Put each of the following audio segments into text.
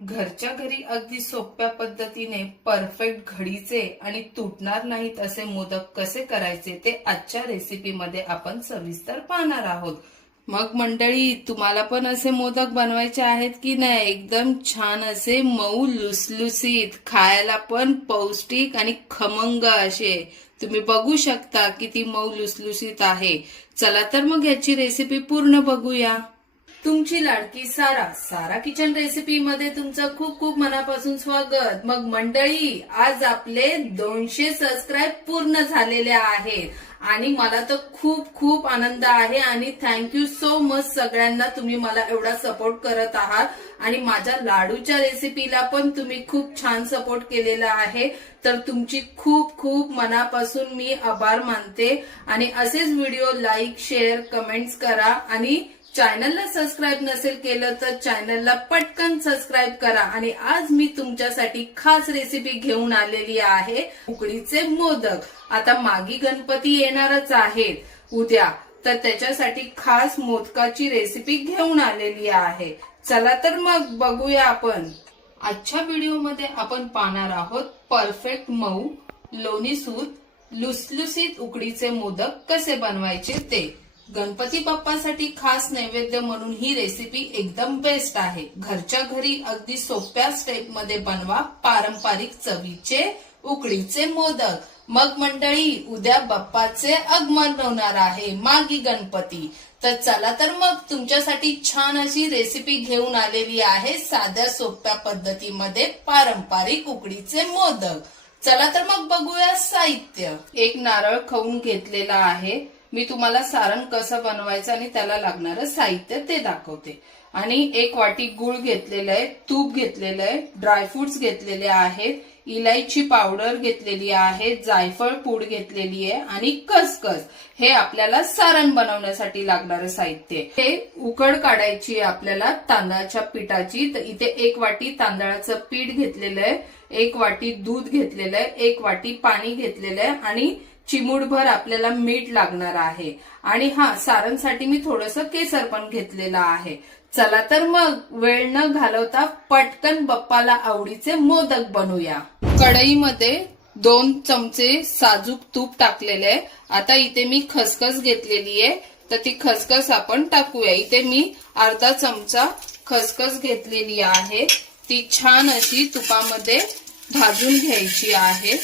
घरच्या घरी अगदी सोप्या पद्धतीने परफेक्ट घडीचे आणि तुटणार नाहीत असे मोदक कसे करायचे ते आजच्या रेसिपीमध्ये आपण सविस्तर पाहणार आहोत। मग मंडळी, तुम्हाला पण असे मोदक बनवायचे आहेत की नाही? एकदम छान असे मऊ लुसलुसीत, खायला पण पौष्टिक आणि खमंग असे तुम्ही बघू शकता किती मऊ लुसलुसीत आहे। चला तर मग याची रेसिपी पूर्ण बघूया। तुमची लाडकी सारा किचन रेसिपी मध्ये तुमचं खूप खूप मनापासून स्वागत। मग मंडळी, आज आपले 200 सबस्क्राईब पूर्ण झालेले आहेत आणि मला तर खूप खूप आनंद आहे आणि थँक्यू सो मच सगळ्यांना, तुम्ही मला एवढा सपोर्ट करत आहात आणि माझ्या लाडूच्या रेसिपीला पण तुम्ही खूप छान सपोर्ट केलेला आहे। तर तुमची खूप खूप मनापासून मी आभार मानते आणि असेच व्हिडिओ लाईक, शेअर, कमेंट्स करा आणि चॅनलला सबस्क्राईब नसेल केलं तर चॅनलला पटकन सबस्क्राईब करा। आणि आज मी तुमच्यासाठी खास रेसिपी घेऊन आलेली आहे, उकडीचे मोदक। आता मागी गणपती येणारच आहेत उद्या, तर त्याच्यासाठी खास मोदकाची रेसिपी घेऊन आलेली आहे। चला तर मग बघूया आपण। आजच्या व्हिडिओमध्ये आपण पाहणार आहोत परफेक्ट मऊ लोणीसूत लुसलुसीत उकडीचे मोदक कसे बनवायचे ते। गणपती बाप्पासाठी खास नैवेद्य म्हणून ही रेसिपी एकदम बेस्ट आहे। घरच्या घरी अगदी सोप्या स्टेप मध्ये बनवा पारंपरिक चवीचे उकडीचे मोदक। मग मंडळी, उद्या बाप्पाचे आगमन होणार आहे, मागी गणपती। तर चला तर मग तुमच्यासाठी छान अशी रेसिपी घेऊन आलेली आहे, साध्या सोप्या पद्धतीमध्ये पारंपरिक उकडीचे मोदक। चला तर मग बघूया साहित्य। एक नारळ खवून घेतलेला आहे। मी तुम्हाला सारण कसं बनवायचं आणि त्याला लागणारं साहित्य ते दाखवते। आणि 1 वाटी गूळ घेतलेलं आहे, तूप घेतलेलं आहे, ड्रायफ्रुट्स घेतलेले आहेत, इलायची पावडर घेतलेली आहे, जायफळ पूड घेतलेली आहे आणि खसखस। हे आपल्याला सारण बनवण्यासाठी लागणारं साहित्य। हे उकड काढायची आहे आपल्याला तांदळाच्या पिठाची। तर इथे 1 वाटी तांदळाचं पीठ घेतलेलं आहे, 1 वाटी दूध घेतलेलं आहे, 1 वाटी पाणी घेतलेलं आहे आणि चिमूटभर आपल्याला मीठ लागणार आहे। आणि सारणसाठी मी थोडंसं केसर पण घेतलेलं आहे। चला तर मग वेळ न घालवता पटकन बाप्पाला आवडीचे मोदक बनवूया। कढईमध्ये 2 चमचे साजूक तूप टाकलेले आहे। आता इथे मी खसखस घेतलेली आहे, तर ती खसखस आपण टाकूया। इथे मी अर्धा चमचा खसखस घेतलेली आहे, ती छान अशी तुपामध्ये भाजून घ्यायची आहे।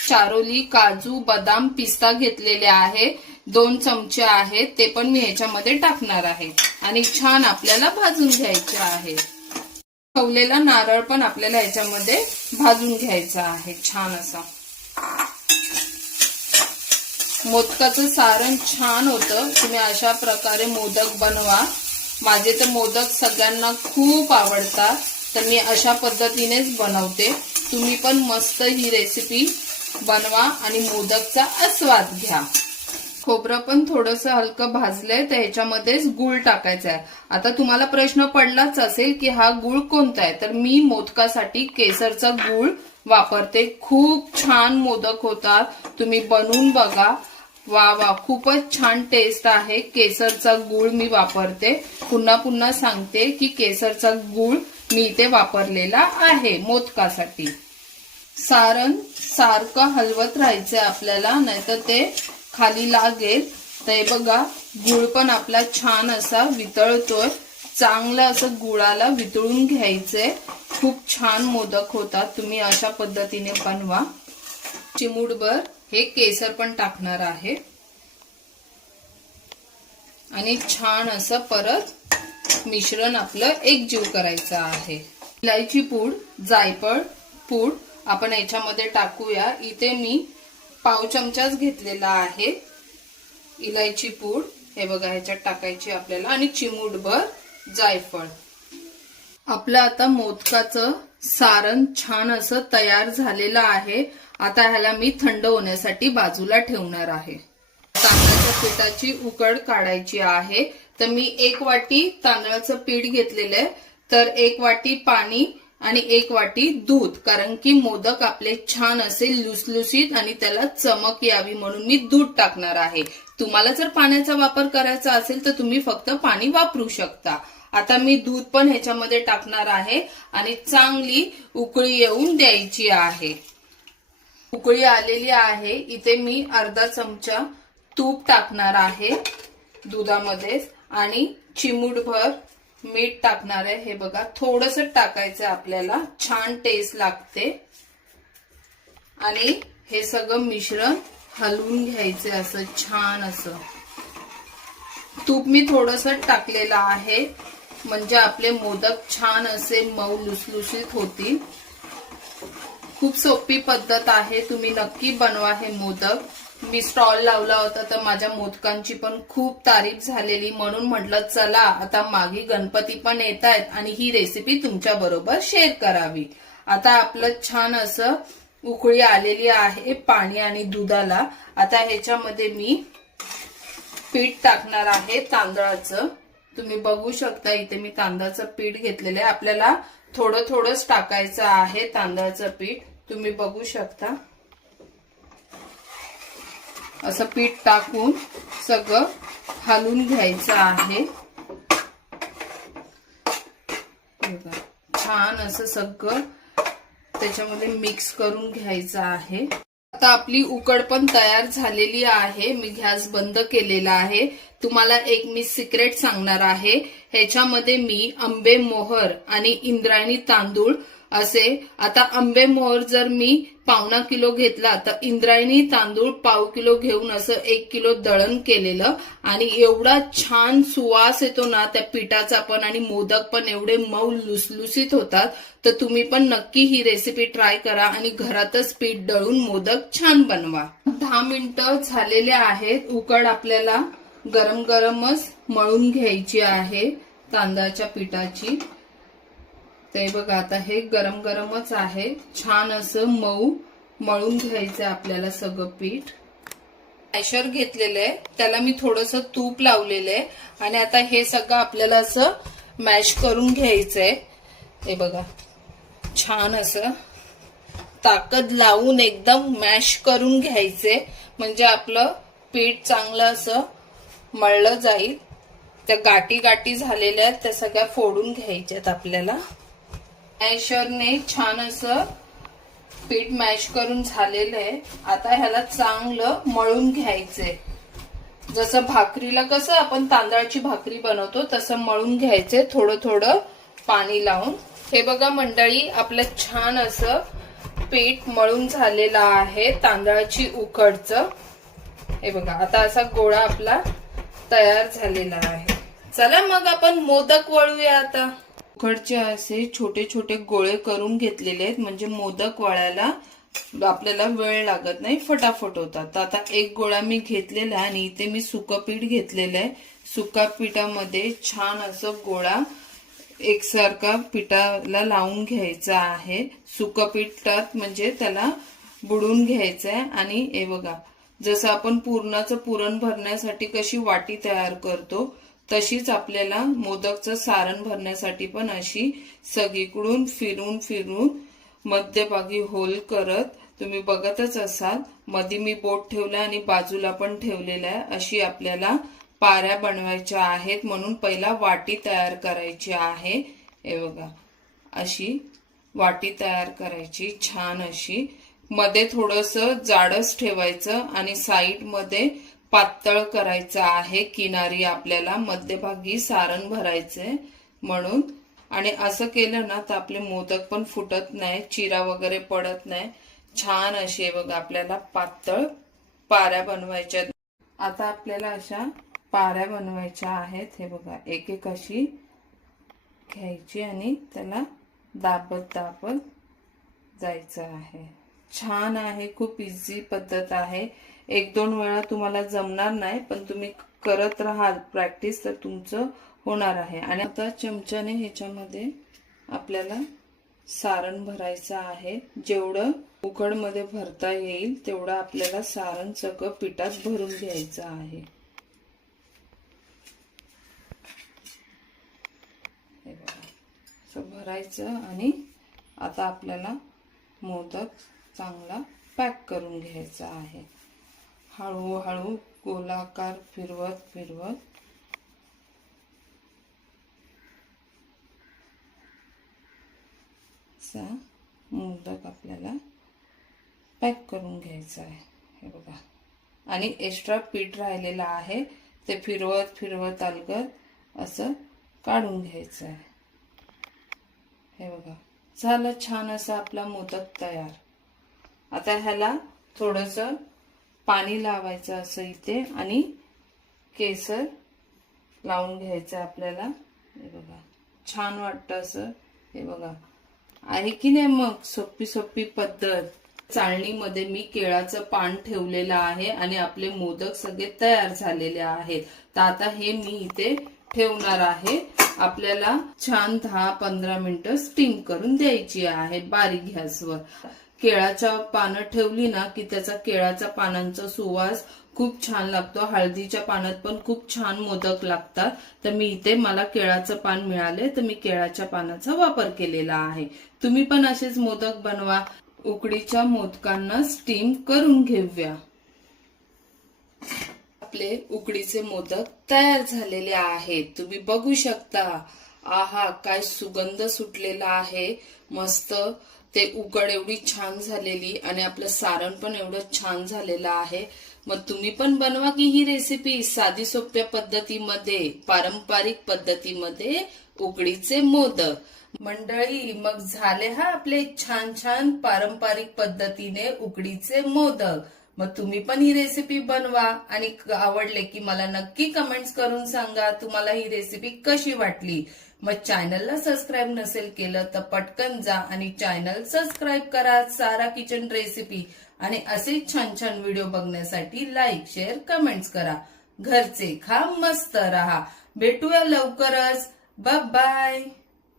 चारोली, काजू, बदाम, पिस्ता घेतलेले आहे, 2 चमचे आहेत, ते पण मी ह्याच्यामध्ये टाकणार आहे आणि छान आपल्याला भाजून घ्यायचे आहे। खवलेला नारळ पण आपल्याला ह्याच्यामध्ये भाजून घ्यायचा आहे छान असा। मोदकाचं सारण छान होतं, तुम्ही अशा प्रकारे मोदक बनवा। माझे तर मोदक सगळ्यांना खूप आवडतात, तर मी अशा पद्धतीनेच बनवते। तुम्ही पण मस्त ही रेसिपी बनवा आणि मोदकचा आस्वाद घ्या। खोबरं पण थोडंसं हलकं भाजलंय, तर ह्याच्यामध्येच गूळ टाकायचा आहे। आता तुम्हाला प्रश्न पडलाच असेल की हा गूळ कोणता आहे, तर मी मोदकासाठी केसरचा गूळ वापरते। खूप छान मोदक होतात, तुम्ही बनवून बघा। वा वा, खूपच छान टेस्ट आहे। केसरचा गूळ मी वापरते। पुन्हा पुन्हा सांगते की केसरचा गूळ मी इथे वापरलेला आहे मोदकासाठी। सारण सारखं हलवत राहायचंय आपल्याला, नाहीतर ते खाली लागेल। तर हे बघा, गूळ पण आपला छान असा वितळतोय। चांगलं असं गुळाला वितळून घ्यायचंय। खूप छान मोदक होतात, तुम्ही अशा पद्धतीने बनवा। चिमूटभर हे केसर पण टाकणार आहे आणि छान असं परत मिश्रण आपलं एकजीव करायचं आहे। इलायची पूड, जायफळ पूड आपण याच्यामध्ये टाकूया। इथे मी पाव चमचाच घेतलेला आहे इलायची पूड, हे बघा ह्याच्यात टाकायची आपल्याला, आणि चिमूटभर जायफळ। आपलं आता मोदकाचं सारण छान असं तयार झालेलं आहे। आता ह्याला मी थंड होण्यासाठी बाजूला ठेवणार आहे। तांदळाच्या पिठाची उकड काढायची आहे, तर मी 1 वाटी तांदळाचं पीठ घेतलेलं आहे, तर 1 वाटी पाणी आणि 1 वाटी दूध, कारण की मोदक आपले छान असे लुसलुसीत आणि त्याला चमक यावी म्हणून मी दूध टाकणार आहे। तुम्हाला जर पाण्याचा वापर करायचा असेल तर तुम्ही फक्त पाणी वापरू शकता। आता मी दूध पण ह्याच्यामध्ये टाकणार आहे आणि चांगली उकळी येऊन द्यायची आहे. उकळी आलेली आहे. इथे मी अर्धा चमचा तूप टाकणार आहे दुधामध्ये आणि चिमूटभर मीठ टाकणार आहे. हे बघा, थोडंसं टाकायचं आपल्याला, छान टेस्ट लागते. आणि हे सगळं मिश्रण हलवून घ्यायचे असं छान असं. तूप मी थोडंसं टाकलेलं आहे म्हणजे आपले मोदक छान असे मऊ लुसलुशीत होतील. खूप सोपी पद्धत आहे, तुम्ही नक्की बनवा हे मोदक. मी स्टॉल लावला होता तर माझ्या मोदकांची पण खूप तारीफ झालेली, म्हणून म्हटलं चला आता मागे गणपती पण येत आहेत आणि ही रेसिपी तुमच्या बरोबर शेअर करावी. आता आपलं छान असं उकळी आलेली आहे पाणी आणि दुधाला. आता ह्याच्यामध्ये मी पीठ टाकणार आहे तांदळाचं. तुम्ही बघू शकता इथे मी तांदळाचं पीठ घेतलेलं आहे. आपल्याला थोडं थोडंच टाकायचं आहे तांदळाचं पीठ. तुम्ही बघू शकता असं पीठ टाकून सगळं हलवून घ्यायचं आहे. छान असं सगळं त्याच्यामध्ये मिक्स करून घ्यायचं आहे. आता आपली उकड पण तयार झालेली आहे. मी गॅस बंद केलेला आहे. तुम्हाला एक मी सिक्रेट सांगणार आहे. ह्याच्यामध्ये मी आंबे मोहर आणि इंद्रायणी तांदूळ असे, आता आंबे मोहर जर मी पावणा किलो घेतला तर इंद्रायणी तांदूळ पाव किलो घेऊन असं 1 किलो दळण केलेलं. आणि एवढा छान सुवास येतो ना त्या पिठाचा पण, आणि मोदक पण एवढे मऊ लुसलुसीत होतात. तर तुम्ही पण नक्की ही रेसिपी ट्राय करा आणि घरातच पीठ दळून मोदक छान बनवा. 10 मिनिटं झालेले आहेत. उकड आपल्याला गरम गरमच मळून घ्यायची आहे तांदळाच्या पिठाची. ते बघा, आता हे गरम गरमच आहे. छान असं मऊ मळून घ्यायचं आपल्याला सगळं पीठ. मॅशर घेतलेलं आहे, त्याला मी थोडंसं तूप लावलेलं आहे आणि आता हे सगळं आपल्याला असं मॅश करून घ्यायचंय. हे बघा, छान असं ताकद लावून एकदम मॅश करून घ्यायचे, म्हणजे आपलं पीठ चांगलं असं मळलं जाईल. त्या गाठी गाठी झालेल्या आहेत त्या सगळ्या फोडून घ्यायच्यात आपल्याला. मॅशरने छान असं पीठ मॅश करून झालेलं आहे. आता ह्याला चांगलं मळून घ्यायचंय. जसं भाकरीला कसं आपण तांदळाची भाकरी बनवतो तसं मळून घ्यायचंय, थोडं थोडं पाणी लावून. हे बघा मंडळी, आपलं छान असं पीठ मळून झालेलं आहे तांदळाची उकडचं. हे बघा, आता असा गोळा आपला तयार झालेला आहे. चला मग आपण मोदक वळूया. आता उकडचे असे छोटे छोटे गोळे करून घेतलेले आहेत, म्हणजे मोदक वळायला आपल्याला वेळ लागत नाही, फटाफट होतात. तर आता एक गोळा मी घेतलेला आहे आणि इथे मी सुकं पीठ घेतलेलं आहे. सुका पिठामध्ये छान असं गोळा एकसारखा पिठाला लावून घ्यायचा आहे. सुकं पिठात म्हणजे त्याला बुडून घ्यायचं आहे. आणि हे बघा, जसं आपण पुरणाचं पुरण भरण्यासाठी कशी वाटी तयार करतो तशीच आपल्याला मोदकचं सारण भरण्यासाठी पण अशी सगळीकडून फिरून फिरून मध्यभागी होल करत, तुम्ही बघतच असाल, मध्ये मी बोट ठेवला आणि बाजूला पण ठेवलेला आहे. अशी आपल्याला पाऱ्या बनवायच्या आहेत, म्हणून पहिला वाटी तयार करायची आहे. हे बघा, अशी वाटी तयार करायची छान अशी. मध्ये थोडंसं जाडच ठेवायचं आणि साईड मध्ये पातळ करायचं आहे. किनारी आपल्याला मध्यभागी सारण भरायचंय म्हणून. आणि असं केलं ना तर आपले मोदक पण फुटत नाही, चिरा वगैरे पडत नाही. छान असे बघा आपल्याला पातळ पाऱ्या बनवायच्या. आता आपल्याला अशा पाऱ्या बनवायच्या आहेत. हे बघा, एक एक अशी घ्यायची आणि त्याला दाबत दाबत जायचं आहे. छान आहे, खूप इझी पद्धत आहे. 1-2 वेळा तुम्हाला जमणार नाही, पण तुम्ही करत राहाल प्रॅक्टिस तर तुमचं होणार आहे. आणि आता चमच्याने ह्याच्यामध्ये आपल्याला सारण भरायचं आहे. जेवढं उकडमध्ये भरता येईल तेवढं आपल्याला सारण सगळं पिठात भरून घ्यायचं आहे. हे बघा, असं भरायचं. आणि आता आपल्याला मोदक चांगला पॅक करून घ्यायचा आहे. हळूहळू गोलाकार फिरवत फिरवत असा मोदक आपल्याला पॅक करून घ्यायचा आहे. हे बघा. आणि एक्स्ट्रा पीठ राहिलेलं आहे ते फिरवत फिरवत अलगद असं काढून घ्यायचं आहे. हे बघा. झालं छान असा आपला मोदक तयार. आता ह्याला थोडंसं पाणी लावायचं असं इथे आणि केसर लावून घ्यायचं आपल्याला. हे बघा. छान वाटतं असं. हे बघा. आहे की नाही मग सोपी सोपी पद्धत. चाळणीमध्ये मी केळाचं पान ठेवलेलं आहे आणि आपले मोदक सगळे तयार झालेले आहेत. तर आता हे मी इथे ठेवणार आहे. आपल्याला छान 10-15 मिनिटं स्टीम करून द्यायची आहे बारीक गॅसवर. केळाच्या पानं ठेवली ना की त्याचा केळाच्या पानांचा सुवास खूप छान लागतो. हळदीच्या पानात पण खूप छान मोदक लागतात. तर मी इथे मला केळाचं पान मिळाले तर मी केळाच्या पानाचा वापर केलेला आहे. तुम्ही पण असेच मोदक बनवा. उकडीच्या मोदकांना स्टीम करून घेऊया. आपले उकडीचे मोदक तयार झालेले आहेत. तुम्ही बघू शकता. आहा, काय सुगंध सुटलेला आहे. मस्त. ते उकड एवढी छान झालेली आणि आपलं सारण पण एवढं छान झालेलं आहे. मग तुम्ही पण बनवा की ही रेसिपी साधी सोप्या पद्धतीमध्ये, पारंपरिक पद्धतीमध्ये उकडीचे मोदक. मंडळी, मग झाले हा आपले छान छान पारंपरिक पद्धतीने उकडीचे मोदक. मग तुम्ही पण ही रेसिपी बनवा आणि आवडले की मला नक्की कमेंट्स करून सांगा तुम्हाला ही रेसिपी कशी वाटली. मग चॅनलला सबस्क्राईब नसेल केलं तर पटकन जा आणि चॅनल सबस्क्राईब करा. सारा किचन रेसिपी आणि असे छान छान व्हिडिओ बघण्यासाठी लाईक, शेअर, कमेंट्स करा. घरचे खा, मस्त रहा. भेटूया लवकरच. Bye bye.